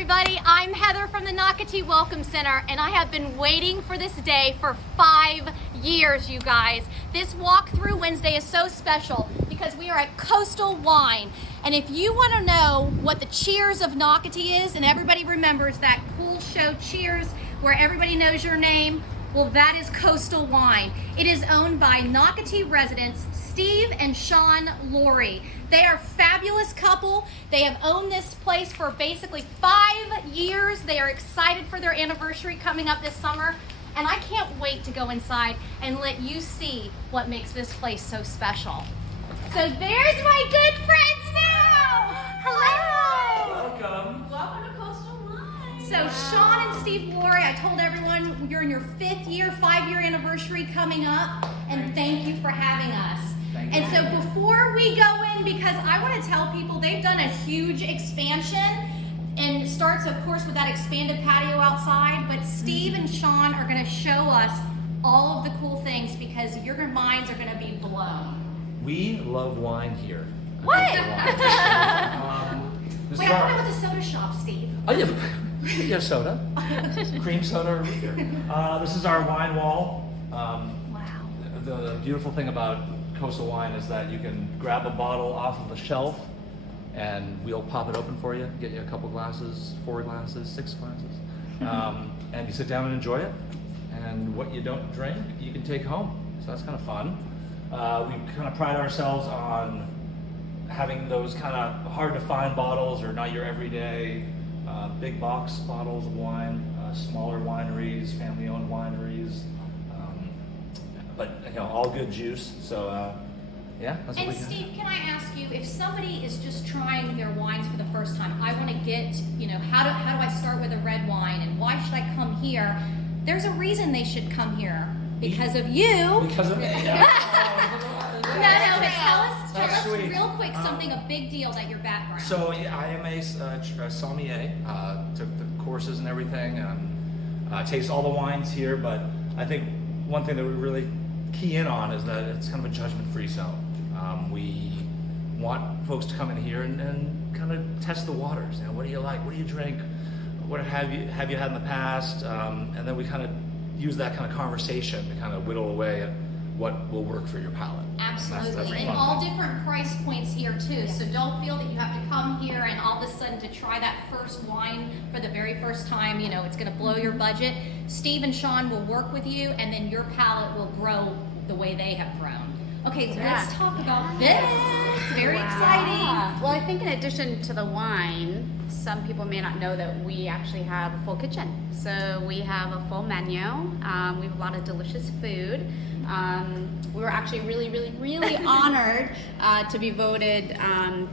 everybody. I'm Heather from the Nocatee Welcome Center, and I have been waiting for this day for 5 years, you guys. This walkthrough Wednesday is so special because we are at Coastal Wine. And if you want to know what the Cheers of Nocatee is, and everybody remembers that cool show Cheers, where everybody knows your name, well, that is Coastal Wine. It is owned by Nocatee residents Steve and Sean Laurie. They are a fabulous couple. They have owned this place for basically 5 years. They are excited for their anniversary coming up this summer. And I can't wait to go inside and let you see what makes this place so special. So there's my good friends now. Hello. Welcome. Welcome to Coastal Wine. So Sean and Steve Laurie, I told everyone you're in your 5th year, 5-year anniversary coming up. And thank you for having us. And so before we go in, because I want to tell people they've done a huge expansion, and it starts, of course, with that expanded patio outside, but Steve and Sean are going to show us all of the cool things because your minds are going to be blown. We love wine here. What? Wait, I want to know what the soda shop, Steve. Oh, yeah, soda. Cream soda over here. This is our wine wall. Wow. The beautiful thing about Coastal Wine is that you can grab a bottle off of the shelf and we'll pop it open for you, get you a couple glasses, 4 glasses, 6 glasses, and you sit down and enjoy it. And what you don't drink, you can take home. So that's kind of fun. We kind of pride ourselves on having those kind of hard to find bottles or not your everyday big box bottles of wine, smaller wineries, family owned wineries. But all good juice. So yeah, that's what we And Steve, can I ask you, if somebody is just trying their wines for the first time, I want to get, how do I start with a red wine and why should I come here? There's a reason they should come here. Because of you. Because of me. No, but tell us sweet. real quick something, a big deal that your background. So yeah, I am a sommelier, took the courses and everything, and taste all the wines here, but I think one thing that we really key in on is that it's kind of a judgment-free zone. We want folks to come in here and kind of test the waters. What do you like? What do you drink? What have you had in the past? And then we kind of use that kind of conversation to kind of whittle away at what will work for your palate. Absolutely, that's and fun. all different price points here too. So don't feel that you have to come here and all of a sudden to try that first wine for the very first time, it's going to blow your budget. Steve and Sean will work with you, and then your palate will grow the way they have grown. Okay, so let's talk about this. Very exciting. Well, I think in addition to the wine, some people may not know that we actually have a full kitchen. So we have a full menu. We have a lot of delicious food. We were actually really honored to be voted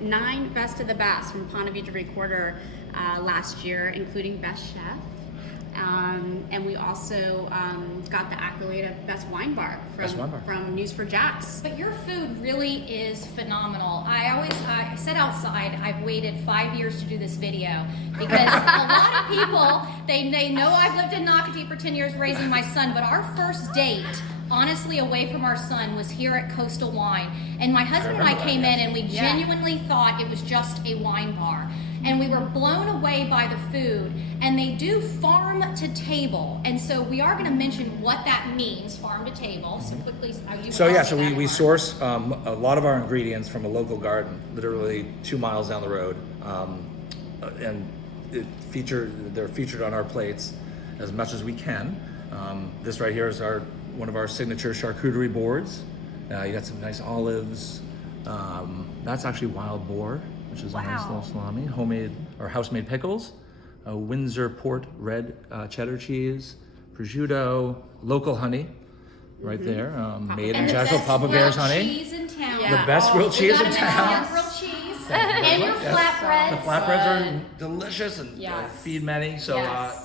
9 best of the best from Ponte Recorder last year, including best chef. And we also got the accolade of best wine bar from News4Jax. But your food really is phenomenal. I said outside, I've waited 5 years to do this video because a lot of people, they know I've lived in Nocatee for 10 years raising my son, but our first date, honestly, away from our son, was here at Coastal Wine. And my husband and I came in and we genuinely thought it was just a wine bar. And we were blown away by the food. And they do farm to table. And so we are going to mention what that means, farm to table. So quickly, We source a lot of our ingredients from a local garden, literally 2 miles down the road, and they're featured on our plates as much as we can. This right here is one of our signature charcuterie boards. You got some nice olives. That's actually wild boar, which is a nice little salami. Homemade or house-made pickles. Windsor Port red cheddar cheese, prosciutto, local honey, right there. Made in Jasper Papa Bear's honey. Cheese in town. The best grilled cheese in town. Grilled cheese. And your flatbreads. The flatbreads are delicious and feed many. So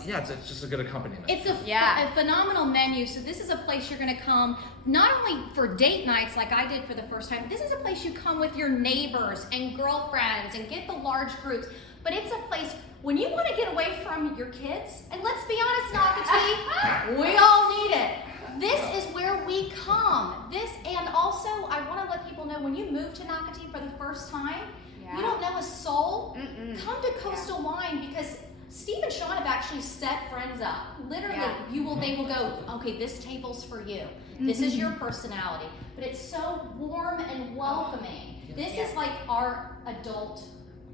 it's just a good accompaniment. It's a phenomenal menu. So this is a place you're going to come not only for date nights like I did for the first time. This is a place you come with your neighbors and girlfriends and get the large groups. But it's a place when you want to get away from your kids. And let's be honest, Nocatee, we all need it. This is where we come. And also I want to let people know when you move to Nocatee for the first time, you don't know a soul. Come to Coastal Wine because Steve and Sean have actually set friends up. Literally, they will go, okay, this table's for you. This is your personality. But it's so warm and welcoming. This is like our adult,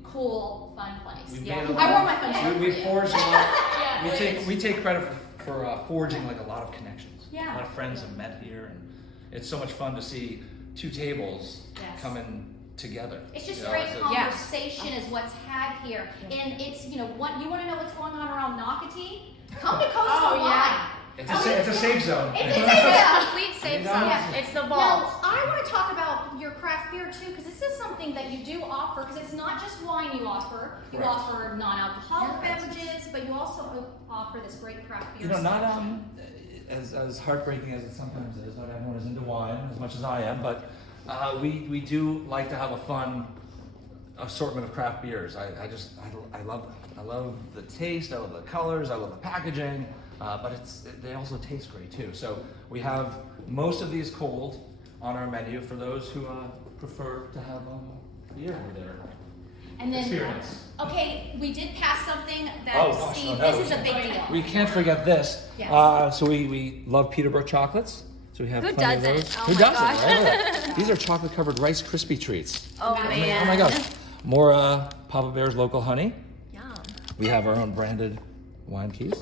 cool, fun place. I wore my fun shirt. We forged a lot. We take credit for forging like a lot of connections. Yeah. A lot of friends have met here, and it's so much fun to see two tables coming together. It's just great conversation is what's had here. And it's, what you want to know what's going on around Nocatee? Come to Coastal Wine. It's a safe zone. It's a safe zone. Complete safe zone. Yeah. It's the vault. Now, I want to talk about your craft beer too, because this is something that you do offer, because it's not just wine you offer. You offer non-alcoholic beverages, but you also offer this great craft beer. Not as heartbreaking as it sometimes is. Not everyone is into wine as much as I am, but we do like to have a fun assortment of craft beers. I love the taste. I love the colors. I love the packaging. But they also taste great too. So we have most of these cold on our menu for those who prefer to have beer with their experience. Okay, we did pass something that Steve. This is a big deal. We can't forget this. Yes. So we love Peterborough chocolates. So we have Who plenty doesn't? of those. Oh Who my doesn't? gosh. Right? These are chocolate covered Rice Krispie treats. Oh man. Oh my gosh. More Papa Bear's local honey. Yum. We have our own branded wine keys.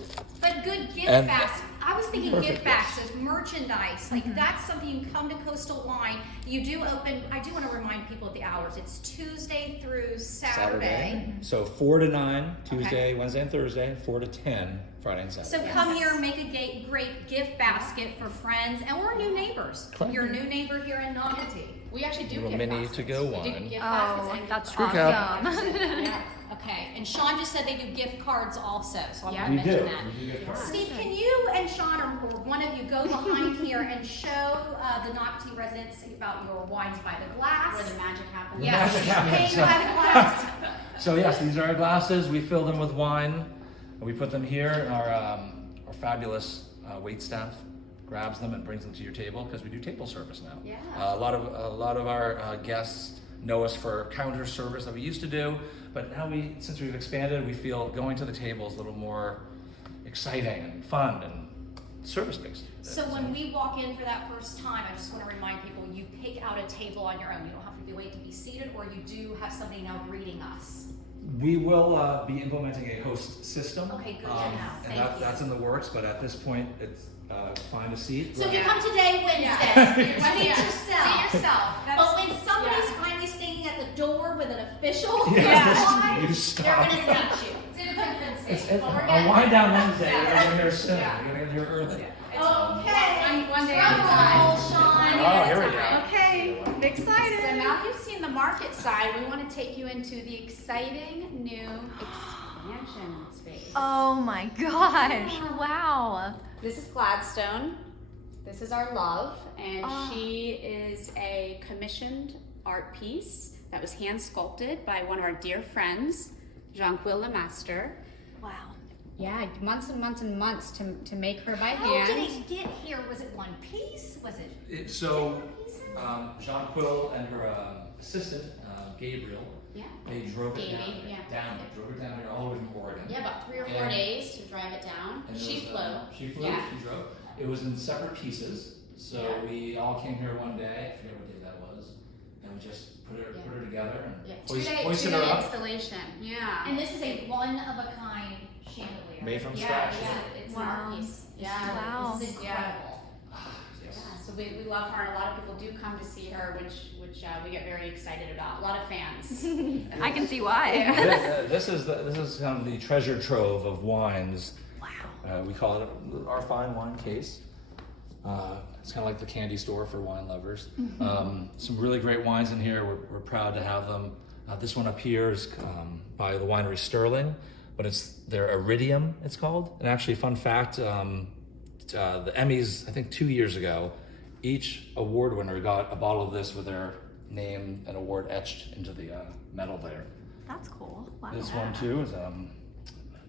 But good gift And- baskets. I was thinking Perfect, gift baskets, merchandise. Like that's something you can come to Coastal Wine. You do open. I do want to remind people of the hours. It's Tuesday through Saturday. So 4 to 9 Tuesday, Wednesday, and Thursday. 4 to 10 Friday and Saturday. So come here and make a great gift basket for friends, and we're new neighbors. Correct. You're a new neighbor here in Nocatee. We actually do Little gift mini baskets. to-go We do wine. gift baskets Oh, and that's Screw cap. Yeah. Okay. And Sean just said they do gift cards also, so I'm Yeah. going to We do. mention that. We do gift cards. Steve, can you and Sean or one of you go behind here and show the Nocatee residents about your wines by the glass? Where the magic happens. Yes. magic happens. Hey, by the glass. So yes, these are our glasses. We fill them with wine. And we put them here, and our fabulous wait staff grabs them and brings them to your table because we do table service now. Yeah. A lot of our guests know us for counter service that we used to do, but now since we've expanded, we feel going to the table is a little more exciting and fun and service based. So when we walk in for that first time, I just want to remind people, you pick out a table on your own. You don't have to wait to be seated, or you do have somebody now greeting us. We will be implementing a host system. Okay, good to know. And Thank you. that's in the works, but at this point, it's find a seat. So if you come today, Wednesday, seat yourself. See yourself. But when somebody's finally standing at the door with an official Yes, wine, you they're stop. going to seat you. It's a wind down Wednesday. You're gonna get here soon. You're gonna get here early. Okay. One day Drum at a time. roll, Sean. Oh, here we go. Okay, I'm excited. So now you've seen the market side, we want to take you into the exciting new expansion space. Oh my gosh. Wow. This is Gladstone. This is our love, and she is a commissioned art piece that was hand sculpted by one of our dear friends, Jean-Quil Lemaster. Wow. Yeah, months and months and months to make her by How hand. did it get here? Was it one piece? Was it So, different pieces? Jean-Quil and her assistant, Gabriel, Yeah. they drove it Davey, down here. yeah. They drove it down here all the way from Oregon. Yeah, about 3 or 4 And- days to drive it down. And it She was, flew. She flew, Yeah. she drove. It was in separate pieces. So Yeah. we all came here one day, I forget what day that was, and we just put her together and Yeah, hoisted her two-day up. installation. Yeah. And this is a one-of-a-kind chandelier. Made from yeah, scratch. yeah, it's an Wow. art piece. It's Yeah. really- Wow. This is incredible. Yes. Yeah, so we love her, and a lot of people do come to see her, which we get very excited about. A lot of fans. I can see why. This is kind of the treasure trove of wines. Wow. We call it our fine wine case. It's kind of like the candy store for wine lovers. Some really great wines in here. We're proud to have them. This one up here is by the winery Sterling, but it's their Iridium, it's called. And actually, fun fact, the Emmys, I think 2 years ago, each award winner got a bottle of this with their name and award etched into the metal there. That's cool. Wow. This one too is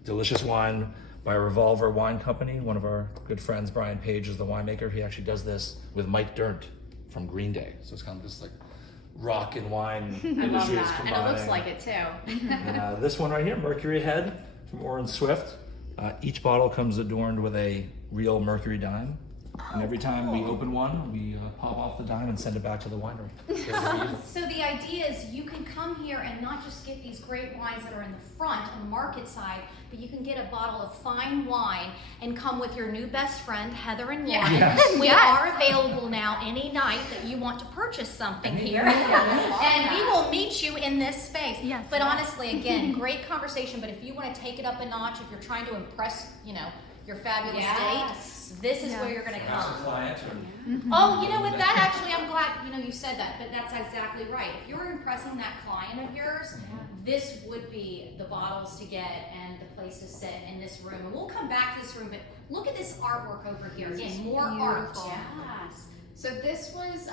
delicious wine by Revolver Wine Company. One of our good friends, Brian Page, is the winemaker. He actually does this with Mike Dirnt from Green Day. So it's kind of this like rock and wine I love industry is that, and combining. it looks like it too. And, this one right here, Mercury Head, from Orrin Swift. Each bottle comes adorned with a real mercury dime. And every time we open one, we pop off the dime and send it back to the winery. So the idea is you can come here and not just get these great wines that are in the front on the market side, but you can get a bottle of fine wine and come with your new best friend, Heather and Lauren. Yes. We are available now any night that you want to purchase something here. And we will meet you in this space. Yes. But honestly, again, great conversation, but if you want to take it up a notch, if you're trying to impress, your fabulous date, this is where you're going to come. Oh, you know what? That actually, I'm glad you said that, but that's exactly right. If you're impressing that client of yours, this would be the bottles to get and the place to sit in this room. And we'll come back to this room, but look at this artwork over here. Again, more art. Yes. So this was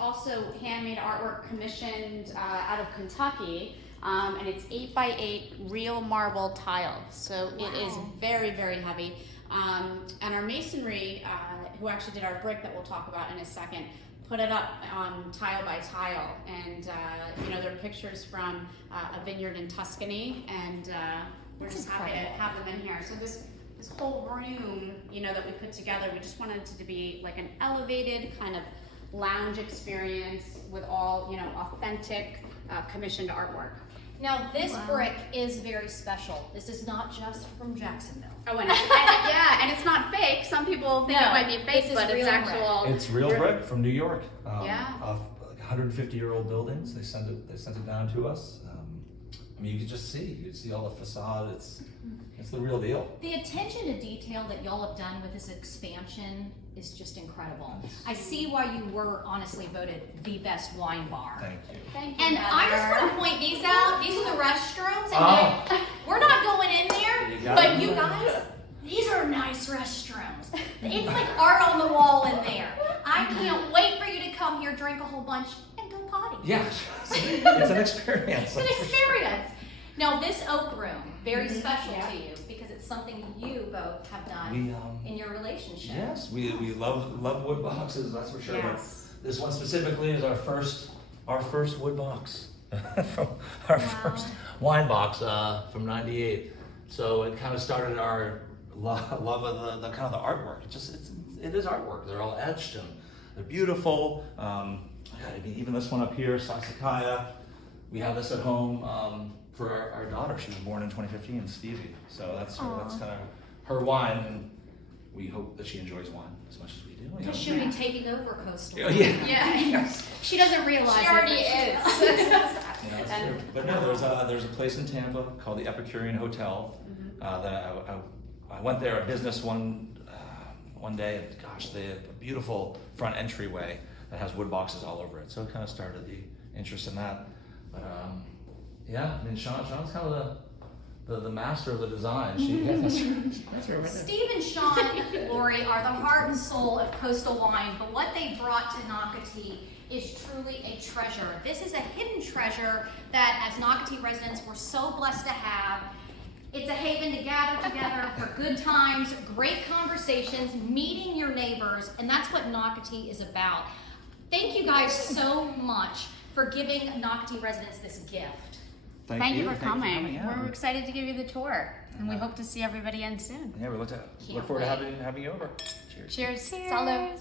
also handmade artwork commissioned out of Kentucky. And it's 8x8 real marble tile, so it is very, very heavy. And our masonry, who actually did our brick that we'll talk about in a second, put it up on tile by tile. And there are pictures from a vineyard in Tuscany, and we're just happy to have them in here. So this whole room, that we put together, we just wanted it to be like an elevated kind of lounge experience with all, authentic commissioned artwork. Now this brick is very special. This is not just from Jacksonville. Oh, and it's not fake. Some people think it might be fake, but it's actual. It's real brick from New York. Yeah. Of 150-year-old buildings. They sent it down to us. You could just see. You could see all the facade. It's the real deal. The attention to detail that y'all have done with this expansion is just incredible. I see why you were honestly voted the best wine bar. Thank you. Thank you, And Heather. I just want to point these out. These are the restrooms. And we're not going in there, but you guys, these are nice restrooms. It's like art on the wall in there. I can't wait for you to come here, drink a whole bunch, and go potty. Yeah, it's an experience. It's an experience. Now this oak room, very special to you because it's something you both have done in your relationship. Yes, we love wood boxes, that's for sure. Yes. But this one specifically is our first wood box, from our first wine box from '98. So it kind of started our love of the kind of the artwork. It is artwork. They're all etched and they're beautiful. Even this one up here, Saksakaya. We have this at home for our daughter. She was born in 2015, Stevie. So that's kind of her wine, and we hope that she enjoys wine as much as we do. Because she'll be taking over Coastal. Yeah. She doesn't realize She already is. But no, there's a place in Tampa called the Epicurean Hotel that I went there a business one day, and gosh, they have a beautiful front entryway that has wood boxes all over it. So it kind of started the interest in that. But Sean's kind of the master of the design. That's her right there. Steve and Sean, Lori, are the heart and soul of Coastal Wine, but what they brought to Nocatee is truly a treasure. This is a hidden treasure that, as Nocatee residents, we're so blessed to have. It's a haven to gather together for good times, great conversations, meeting your neighbors, and that's what Nocatee is about. Thank you guys so much for giving Nocatee residents this gift. Thank you for coming. Yeah. We're excited to give you the tour, and we hope to see everybody in soon. Yeah, we look forward to having you over. Cheers. Cheers. Cheers. Salud.